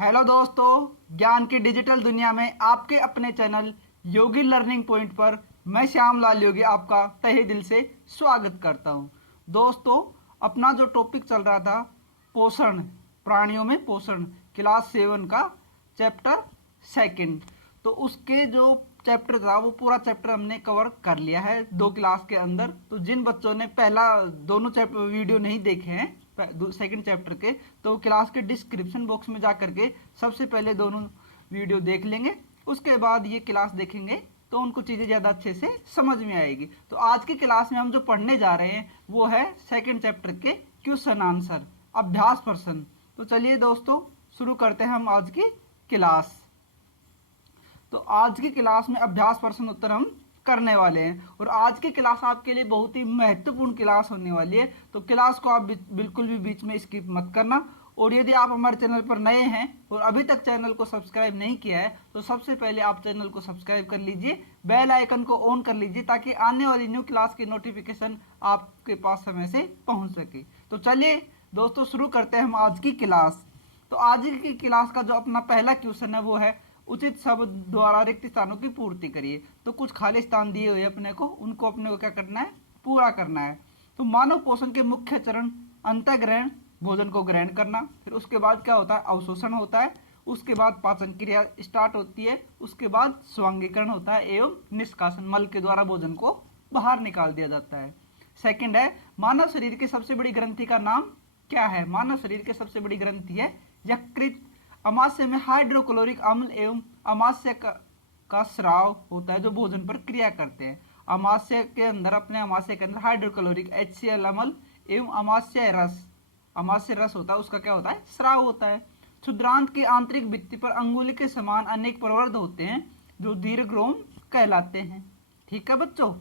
Hello दोस्तों, ज्ञान की डिजिटल दुनिया में आपके अपने चैनल योगी लर्निंग पॉइंट पर मैं श्याम लाल योगी आपका तहे दिल से स्वागत करता हूं। दोस्तों, अपना जो टॉपिक चल रहा था पोषण, प्राणियों में पोषण, क्लास 7 का चैप्टर सेकंड, तो उसके जो चैप्टर था वो पूरा चैप्टर हमने कवर कर लिया है 2 क्लास के अंदर। तो जिन बच्चों ने पहला दोनों चैप्टर वीडियो नहीं देखे हैं सेकंड चैप्टर के, तो क्लास के डिस्क्रिप्शन बॉक्स में जा करके सबसे पहले दोनों वीडियो देख लेंगे, उसके बाद ये क्लास देखेंगे तो उनको चीज़ें ज़्यादा अच्छे से समझ में आएगी। तो आज की क्लास में हम जो पढ़ने जा रहे हैं वो है सेकंड चैप्टर के क्वेश्चन आंसर, अभ्यास प्रश्न। तो चलिए दोस्तों शुरू करते हैं हम आज की क्लास। तो आज की क्लास में अभ्यास प्रश्न उत्तर हम करने वाले हैं और आज की क्लास आपके लिए बहुत ही महत्वपूर्ण क्लास होने वाली है। तो क्लास को आप बिल्कुल भी बीच में स्किप मत करना। और यदि आप हमारे चैनल पर नए हैं और अभी तक चैनल को सब्सक्राइब नहीं किया है तो सबसे पहले आप चैनल को सब्सक्राइब कर लीजिए, बेल आइकन को ऑन कर लीजिए ताकि आने वाली न्यू क्लास की नोटिफिकेशन आपके पास समय से पहुंच सके। तो चलिए दोस्तों शुरू करते हैं हम आज की क्लास। तो आज की क्लास का जो अपना पहला क्वेश्चन है वो है उचित शब्द द्वारा रिक्त स्थानों की पूर्ति करिए। तो कुछ खाली स्थान दिए हुए अपने को, उनको अपने को क्या करना है, पूरा करना है। तो मानव पोषण के मुख्य चरण अंतःग्रहण, भोजन को ग्रहण करना, फिर उसके बाद क्या होता है, अवशोषण होता है, उसके बाद पाचन क्रिया स्टार्ट होती है, उसके बाद स्वांगीकरण होता है एवं निष्कासन, मल के द्वारा भोजन को बाहर निकाल दिया जाता है। सेकंड है मानव शरीर की सबसे बड़ी ग्रंथि का नाम क्या है। मानव शरीर की सबसे बड़ी ग्रंथि है यकृत। अमाशय में हाइड्रोक्लोरिक अम्ल एवं अमाशय का स्राव होता है जो भोजन पर क्रिया करते हैं। अमाशय के अंदर, अपने अमाशय के अंदर हाइड्रोक्लोरिक HCl अम्ल एवं अमाशय रस होता है, उसका क्या होता है, स्राव होता है। क्षुद्रांत की आंतरिक भित्ति पर अंगुली के समान अनेक प्रवर्ध होते हैं जो दीर्घरोम कहलाते हैं। ठीक है बच्चों।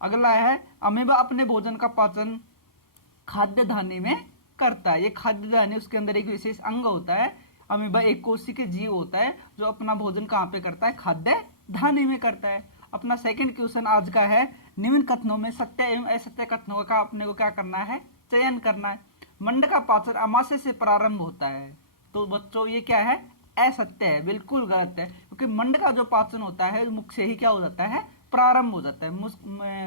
अगला है अमीबा अपने भोजन का पाचन खाद्य धानी में करता है। ये खाद्य धानी, उसके अंदर एक विशेष अंग होता है। अमीबा एक कोशिकीय जीव होता है जो अपना भोजन कहाँ पे करता है, खाद्य धानी में करता है। अपना सेकंड क्वेश्चन आज का है निम्न कथनों में सत्य एवं असत्य कथनों का अपने को क्या करना है, चयन करना है। मंड का पाचन अमाशय से प्रारंभ होता है। तो बच्चों ये क्या है, असत्य है, बिल्कुल गलत है, क्योंकि मंड का जो पाचन होता है मुख से ही क्या हो जाता है, प्रारंभ हो जाता है। मुख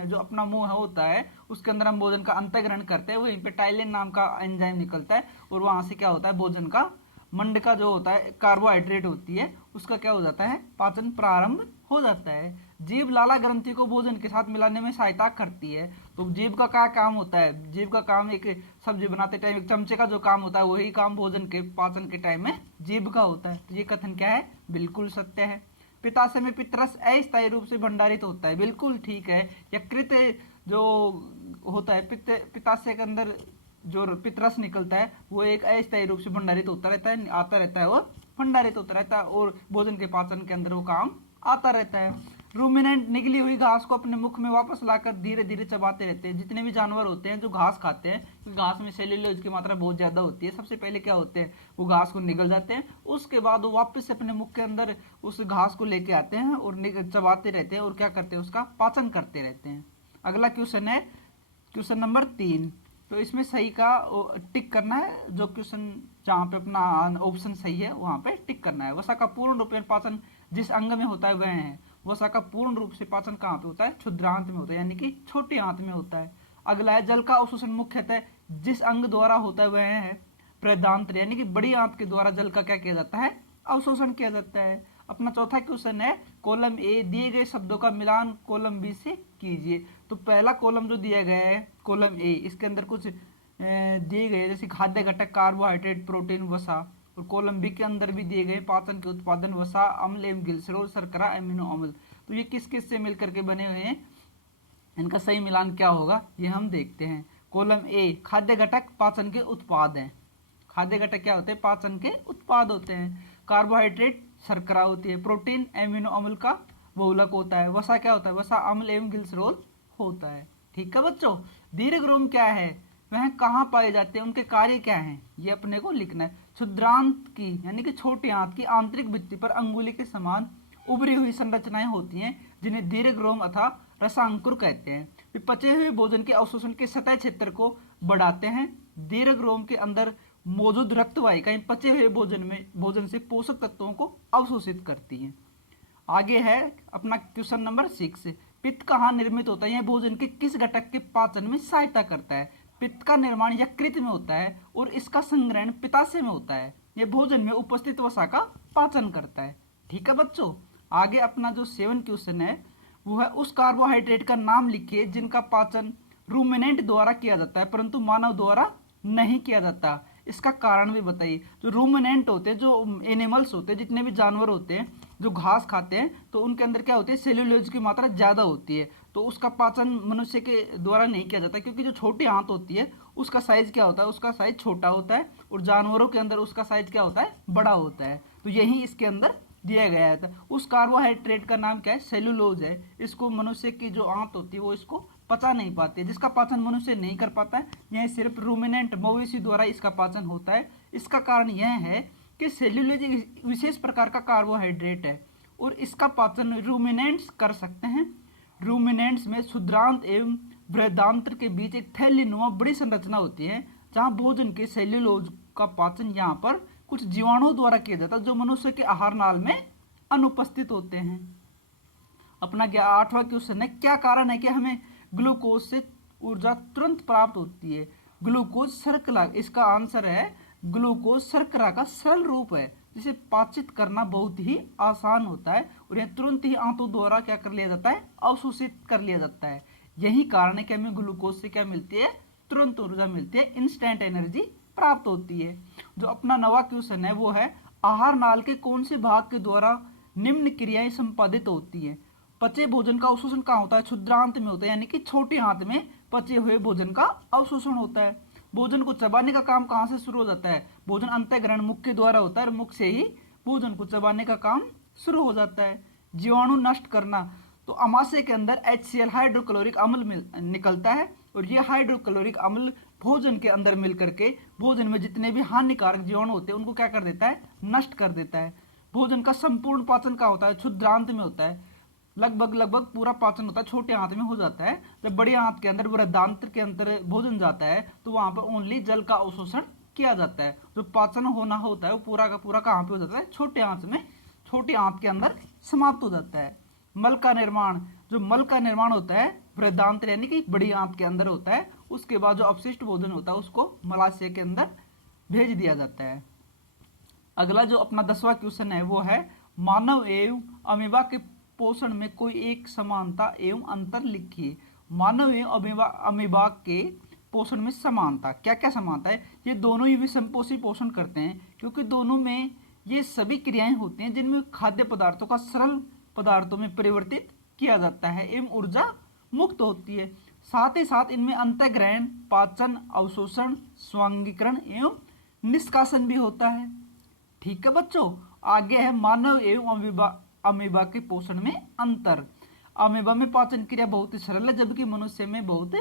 जो अपना मुंह होता है उसके अंदर हम भोजन का अंतःग्रहण करते हैं, वहीं पे टाइलिन नाम का एंजाइम निकलता है और वहां से क्या होता है, भोजन का मंड का जो होता है कार्बोहाइड्रेट होती है उसका क्या हो जाता है, पाचन प्रारंभ हो जाता है। जीभ लाला ग्रंथि को भोजन के साथ मिलाने में सहायता करती है। तो जीभ का क्या काम होता है, जीभ का काम एक सब्जी बनाते टाइम एक चमचे का जो काम होता है वही काम भोजन के पाचन के टाइम में जीभ का होता है। तो ये कथन क्या है, बिल्कुल सत्य है। पित्ताशय में पित्तरस अस्थायी रूप से भंडारित होता है, बिल्कुल ठीक है। यकृत जो होता है, पित्ताशय के अंदर जो पित्तरस निकलता है वो एक अस्थायी रूप से भंडारित होता रहता है, आता रहता है और भंडारित होता रहता है और भोजन के पाचन के अंदर वो काम आता रहता है। रूमिनेंट निगली हुई घास को अपने मुख में वापस लाकर धीरे धीरे चबाते रहते हैं। जितने भी जानवर होते हैं जो घास खाते हैं, क्योंकि घास में सेल्यूलोज की मात्रा बहुत ज्यादा होती है, सबसे पहले क्या होते हैं, वो घास को निगल जाते हैं, उसके बाद वो वापस से अपने मुख के अंदर उस घास को लेके आते हैं और चबाते रहते हैं और क्या करते हैं, उसका पाचन करते रहते हैं। अगला क्वेश्चन है क्वेश्चन नंबर 3। तो इसमें सही का टिक करना है, जो क्वेश्चन जहाँ पे अपना ऑप्शन सही है वहां पे टिक करना है। वसा का पूर्ण रूप में पाचन जिस अंग में होता है वह है। वसा का पूर्ण रूप से पाचन कहाँ पे होता है, क्षुद्रांत में होता है, यानी कि छोटी आंत में होता है। अगला है जल का अवशोषण मुख्यतः जिस अंग द्वारा होता है वह है प्रदांत्र, यानी कि बड़ी आंत के द्वारा जल का क्या किया जाता है, अवशोषण किया जाता है। अपना चौथा क्वेश्चन है कॉलम ए दिए गए शब्दों का मिलान कॉलम बी से कीजिए। तो पहला कॉलम जो दिया गया है कॉलम ए, इसके अंदर कुछ दिए गए जैसे खाद्य घटक कार्बोहाइड्रेट प्रोटीन वसा, और कॉलम बी के अंदर भी दिए गए पाचन के उत्पादन वसा अम्ल एवं ग्लिसरॉल शर्करा एमिनो अम्ल। तो ये किस किस से मिलकर के बने हुए हैं, इनका सही मिलान क्या होगा ये हम देखते हैं। कॉलम ए खाद्य घटक पाचन के उत्पाद हैं। खाद्य घटक क्या होते हैं, पाचन के उत्पाद होते हैं। कार्बोहाइड्रेट शर्करा होती है, प्रोटीन एमिनो अम्ल का बहुलक होता है, वसा क्या होता है, वसा अम्ल एवं ग्लिसरॉल होता है। ठीक है बच्चों। दीर्घरोम क्या है, वह कहाँ पाए जाते हैं, उनके कार्य क्या हैं, ये अपने को लिखना है। क्षुद्रांत की यानी कि छोटी आंत की आंतरिक भित्ति पर अंगुली के समान उभरी हुई संरचनाएं होती हैं जिन्हें दीर्घरोम अथवा रसांकुर कहते हैं। वे पचे हुए भोजन के अवशोषण के सतह क्षेत्र को बढ़ाते हैं। दीर्घरोम के अंदर मौजूद रक्त वाहिकाएं पचे हुए भोजन से पोषक तत्वों को अवशोषित करती हैं। आगे है अपना क्वेश्चन नंबर 6, पित्त कहाँ निर्मित होता है? यह भोजन के किस घटक के पाचन में सहायता करता है? पित्त का निर्माण यकृत में होता है और इसका संग्रहण पित्ताशय में होता है। यह भोजन में उपस्थित वसा का पाचन करता है। ठीक है बच्चों, आगे अपना जो 7 क्वेश्चन है वो है, उस कार्बोहाइड्रेट का नाम लिखिए जिनका पाचन रूमिनेंट द्वारा किया जाता है परंतु मानव द्वारा नहीं किया जाता। इसका कारण भी बताइए। जो रूमिनेंट होते हैं, जो एनिमल्स होते हैं, जितने भी जानवर होते हैं जो घास खाते हैं, तो उनके अंदर क्या होती है, सेल्यूलोज की मात्रा ज़्यादा होती है, तो उसका पाचन मनुष्य के द्वारा नहीं किया जाता क्योंकि जो छोटी आंत होती है उसका साइज क्या होता है, उसका साइज छोटा होता है और जानवरों के अंदर उसका साइज क्या होता है, बड़ा होता है। तो यही इसके अंदर दिया गया था। उस कार्बोहाइड्रेट का नाम क्या है, सेल्यूलोज है। इसको मनुष्य की जो आंत होती है वो इसको पचा नहीं पाती है, जिसका पाचन मनुष्य नहीं कर पाता है। यह सिर्फ रूमिनेंट मवेशी द्वारा इसका पाचन होता है। इसका कारण यह है कि सेल्यूलोज एक विशेष प्रकार का कार्बोहाइड्रेट है और इसका पाचन रूमिनेंट्स कर सकते हैं। रूमिनेंट्स में क्षुद्रांत एवं बृहदांत्र के बीच एक थैलीनुमा बड़ी संरचना होती है जहां भोजन के सेल्यूलोज का पाचन यहाँ पर कुछ जीवाणुओं द्वारा किया जाता है जो मनुष्य के आहार नाल में अनुपस्थित होते हैं। अपना 8वां क्वेश्चन है, क्या कारण है कि हमें ग्लूकोज से ऊर्जा तुरंत प्राप्त होती है? ग्लूकोज शर्करा, इसका आंसर है ग्लूकोज शर्करा का सरल रूप है जिसे पाचित करना बहुत ही आसान होता है और यह तुरंत ही आंतों द्वारा क्या कर लिया जाता है, अवशोषित कर लिया जाता है। यही कारण है कि हमें ग्लूकोज से क्या मिलती है, तुरंत ऊर्जा मिलती है, इंस्टेंट एनर्जी प्राप्त होती है। जो अपना 9वां क्वेश्चन है वो है, आहार नाल के कौन से भाग के द्वारा निम्न क्रियाएं संपादित होती हैं? पचे भोजन का अवशोषण कहाँ होता है? क्षुद्रांत में होता है, यानी कि छोटी आंत में पचे हुए भोजन का अवशोषण होता है। भोजन को चबाने का काम कहाँ से शुरू हो जाता है? भोजन अंतःग्रहण मुख के द्वारा होता है और मुख से ही भोजन को चबाने का काम शुरू हो जाता है। जीवाणु नष्ट करना, तो अमाशय के अंदर HCl हाइड्रोक्लोरिक अम्ल निकलता है और ये हाइड्रोक्लोरिक अम्ल भोजन के अंदर मिल करके भोजन में जितने भी हानिकारक जीवाणु होते हैं उनको क्या कर देता है, नष्ट कर देता है। भोजन का संपूर्ण पाचन का होता है, क्षुद्रांत में होता है। लगभग पूरा पाचन होता है छोटे आंत में हो जाता है। जब बड़ी आंत के अंदर बृहदांत्र के अंदर भोजन जाता है तो वहां पर ओनली जल का अवशोषण किया जाता है। जो पाचन होना होता है वो पूरा का पूरा कहाँ पे हो जाता है, छोटे आंत में, छोटी आंत के अंदर समाप्त हो जाता है। मल का निर्माण, जो मल का निर्माण होता है बृहदांत्र यानी कि बड़ी आंत के अंदर होता है। उसके बाद जो अपशिष्ट भोजन होता है उसको मलाशय के अंदर भेज दिया जाता है। अगला जो अपना 10वां क्वेश्चन है वो है, मानव एवं अमीबा के पोषण में कोई एक समानता एवं अंतर लिखिए। मानव एवं अमीबा के पोषण में समानता, क्या क्या समानता है? ये दोनों ही विषमपोषी पोषण करते हैं क्योंकि दोनों में ये सभी क्रियाएं होती हैं जिनमें खाद्य पदार्थों का सरल पदार्थों में परिवर्तित किया जाता है एवं ऊर्जा मुक्त होती है। साथ ही साथ इनमें अंतःग्रहण, पाचन, अवशोषण, स्वांगीकरण एवं निष्कासन भी होता है। ठीक है बच्चों, आगे है मानव एवं अमीबा के पोषण में अंतर। अमीबा में पाचन क्रिया बहुत ही सरल है जबकि मनुष्य में बहुत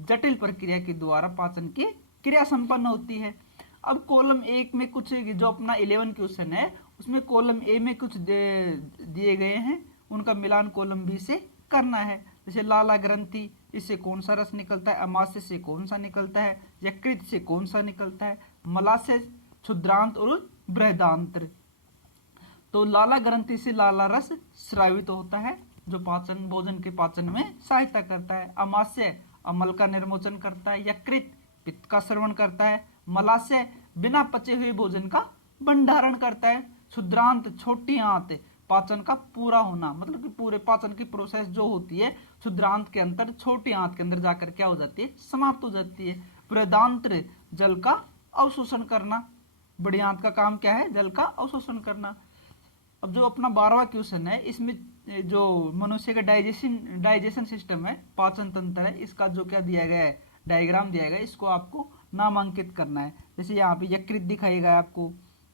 जटिल प्रक्रिया के द्वारा पाचन की क्रिया संपन्न होती है। अब कॉलम 1 में कुछ जो अपना 11 क्वेश्चन है उसमें कॉलम ए में कुछ दिए गए हैं, उनका मिलान कॉलम बी से करना है। जैसे लाला ग्रंथि, इससे कौन सा रस निकलता है, अमाशय से कौन सा निकलता है, यकृत से कौन सा निकलता है, मलाशय, क्षुद्रांत और बृहदांत्र। तो लाला ग्रंथि से लाला रस स्रावित होता है जो पाचन, भोजन के पाचन में सहायता करता है। अमाशय अमल का निर्मोचन करता है, यकृत पित्त का श्रवण करता है, मलाशय बिना पचे हुए भोजन का भंडारण करता है, क्षुद्रांत छोटी आंत पाचन का पूरा होना, मतलब कि पूरे पाचन की प्रोसेस जो होती है क्षुद्रांत के अंदर, छोटी आंत के अंदर जाकर क्या हो जाती है, समाप्त हो जाती है। बृहदांत्र जल का अवशोषण करना, बड़ी आंत का काम क्या है, जल का अवशोषण करना। अब जो अपना 12वां क्वेश्चन है इसमें जो मनुष्य का डाइजेशन सिस्टम है, पाचन तंत्र है, इसका जो क्या दिया गया है, डायग्राम दिया गया है, इसको आपको नामांकित करना है। जैसे यहाँ पे यकृत दिखाई गया आपको,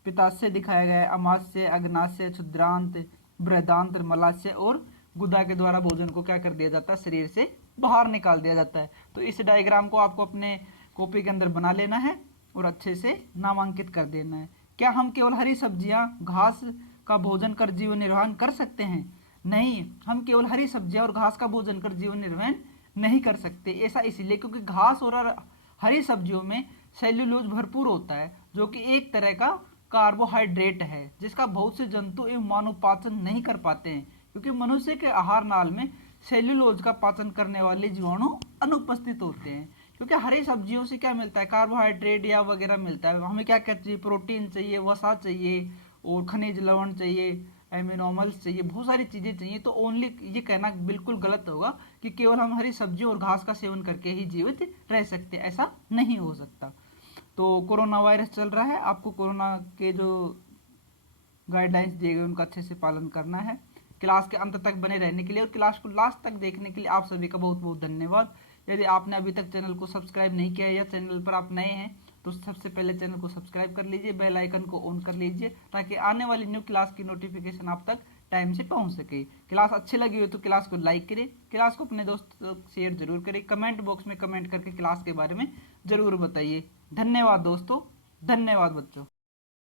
पित्ताशय दिखाया गया है, अमाशय, अग्नाशय, क्षुद्रांत, बृहदांत्र, मलाशय और गुदा के द्वारा भोजन को क्या कर दिया जाता है, शरीर से बाहर निकाल दिया जाता है। तो इस डायग्राम को आपको अपने कॉपी के अंदर बना लेना है और अच्छे से नामांकित कर देना है। क्या हम केवल हरी सब्जियां, घास का भोजन कर जीवन निर्वाह कर सकते हैं? नहीं, हम केवल हरी सब्जियां और घास का भोजन कर जीवन निर्वाह नहीं कर सकते। ऐसा इसलिए क्योंकि घास और हरी सब्जियों में सेल्यूलोज भरपूर होता है जो कि एक तरह का कार्बोहाइड्रेट है जिसका बहुत से जंतु एवं मानव पाचन नहीं कर पाते हैं, क्योंकि मनुष्य के आहार नाल में सेल्यूलोज का पाचन करने वाले जीवाणु अनुपस्थित होते हैं। क्योंकि हरी सब्जियों से क्या मिलता है, कार्बोहाइड्रेट या वगैरह मिलता है। हमें क्या क्या चाहिए, प्रोटीन चाहिए, वसा चाहिए और खनिज लवण चाहिए, एमिनोमल्स चाहिए, बहुत सारी चीज़ें चाहिए। तो ओनली ये कहना बिल्कुल गलत होगा कि केवल हम हरी सब्जियों और घास का सेवन करके ही जीवित रह सकते, ऐसा नहीं हो सकता। तो कोरोना वायरस चल रहा है, आपको कोरोना के जो गाइडलाइंस दिए गए उनका अच्छे से पालन करना है। क्लास के अंत तक बने रहने के लिए और क्लास को लास्ट तक देखने के लिए आप सभी का बहुत बहुत धन्यवाद। यदि आपने अभी तक चैनल को सब्सक्राइब नहीं किया है या चैनल पर आप नए हैं तो सबसे पहले चैनल को सब्सक्राइब कर लीजिए, बेल आइकन को ऑन कर लीजिए ताकि आने वाली न्यू क्लास की नोटिफिकेशन आप तक टाइम से पहुंच सके। क्लास अच्छी लगी हो तो क्लास को लाइक करें, क्लास को अपने दोस्तों शेयर जरूर करें, कमेंट बॉक्स में कमेंट करके क्लास के बारे में जरूर बताइए। धन्यवाद दोस्तों, धन्यवाद बच्चों।